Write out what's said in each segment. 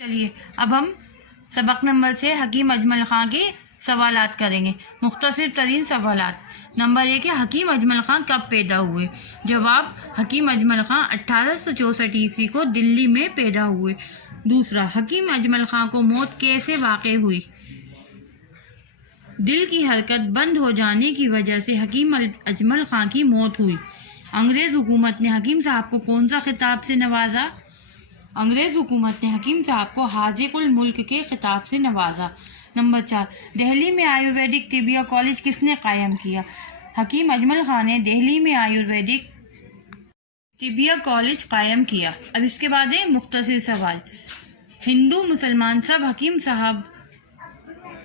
چلیے اب ہم سبق نمبر 6 حکیم اجمل خان کے سوالات کریں گے. مختصر ترین سوالات. نمبر 1 ہے حکیم اجمل خان کب پیدا ہوئے؟ جواب: حکیم اجمل خان 1864 عیسوی کو دلی میں پیدا ہوئے. دوسرا، حکیم اجمل خان کو موت کیسے واقع ہوئی؟ دل کی حرکت بند ہو جانے کی وجہ سے حکیم اجمل خان کی موت ہوئی. انگریز حکومت نے حکیم صاحب کو کون سا خطاب سے نوازا؟ انگریز حکومت نے حکیم صاحب کو حاذق الملک کے خطاب سے نوازا. نمبر 4، دہلی میں آیورویدک طبیہ کالج کس نے قائم کیا؟ حکیم اجمل خان نے دہلی میں آیورویدک طبیہ کالج قائم کیا. اب اس کے بعد ہے مختصر سوال. ہندو مسلمان سب حکیم صاحب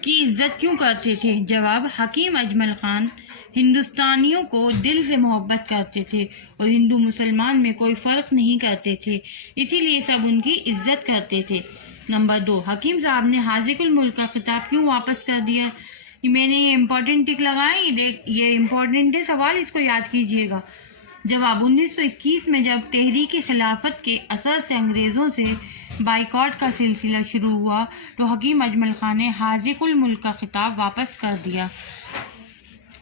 کی عزت کیوں کرتے تھے؟ جواب: حکیم اجمل خان ہندوستانیوں کو دل سے محبت کرتے تھے اور ہندو مسلمان میں کوئی فرق نہیں کرتے تھے، اسی لیے سب ان کی عزت کرتے تھے. نمبر 2، حکیم صاحب نے حاذق الملک کا خطاب کیوں واپس کر دیا؟ میں نے یہ امپورٹنٹ ٹک لگائی، یہ امپورٹنٹ ہے سوال، اس کو یاد کیجیے گا. جواب: 1921 میں جب تحریک خلافت کے اثر سے انگریزوں سے بائیکاٹ کا سلسلہ شروع ہوا تو حکیم اجمل خان نے حاذق الملک کا خطاب واپس کر دیا.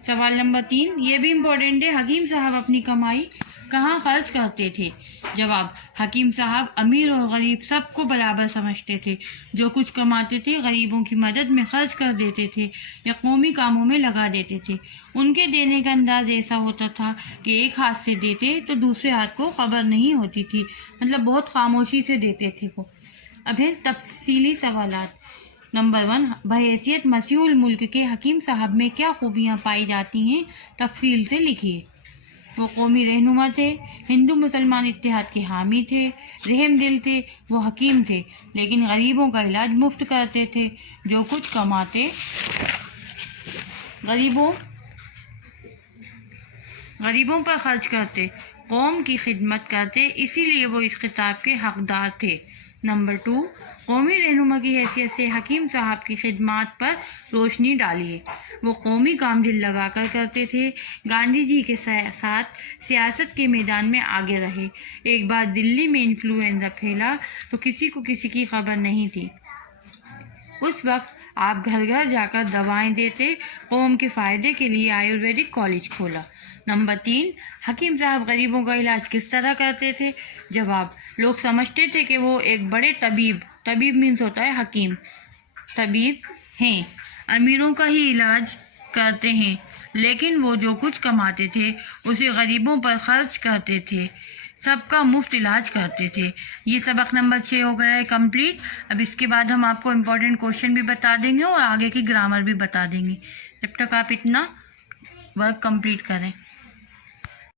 سوال نمبر 3، یہ بھی امپورٹنٹ ہے. حکیم صاحب اپنی کمائی کہاں خرچ کرتے تھے؟ جواب: حکیم صاحب امیر اور غریب سب کو برابر سمجھتے تھے. جو کچھ کماتے تھے غریبوں کی مدد میں خرچ کر دیتے تھے یا قومی کاموں میں لگا دیتے تھے. ان کے دینے کا انداز ایسا ہوتا تھا کہ ایک ہاتھ سے دیتے تو دوسرے ہاتھ کو خبر نہیں ہوتی تھی، مطلب بہت خاموشی سے دیتے تھے وہ. اب ہے تفصیلی سوالات. نمبر 1، بحیثیت مسیح الملک کے حکیم صاحب میں کیا خوبیاں پائی جاتی ہیں؟ تفصیل سے لکھیے. وہ قومی رہنما تھے، ہندو مسلمان اتحاد کے حامی تھے، رحم دل تھے، وہ حکیم تھے لیکن غریبوں کا علاج مفت کرتے تھے. جو کچھ کماتے غریبوں پر خرچ کرتے، قوم کی خدمت کرتے، اسی لیے وہ اس خطاب کے حقدار تھے. نمبر 2، قومی رہنما کی حیثیت سے حکیم صاحب کی خدمات پر روشنی ڈالیے. وہ قومی کام دل لگا کر کرتے تھے، گاندھی جی کے ساتھ سیاست کے میدان میں آگے رہے. ایک بار دلی میں انفلوئنزا پھیلا تو کسی کو کسی کی خبر نہیں تھی. اس وقت آپ گھر گھر جا کر دوائیں دیتے، قوم کے فائدے کے لیے آیورویدک کالج کھولا. نمبر 3، حکیم صاحب غریبوں کا علاج کس طرح کرتے تھے؟ جواب: لوگ سمجھتے تھے کہ وہ ایک بڑے طبیب مینس ہوتا ہے حکیم، طبیب ہیں، امیروں کا ہی علاج کرتے ہیں، لیکن وہ جو کچھ کماتے تھے اسے غریبوں پر خرچ کرتے تھے، سب کا مفت علاج کرتے تھے. یہ سبق نمبر 6 ہو گیا ہے کمپلیٹ. اب اس کے بعد ہم آپ کو امپورٹنٹ کوشچن بھی بتا دیں گے اور آگے کی گرامر بھی بتا دیں گے. جب تک آپ اتنا ورک کمپلیٹ کریں.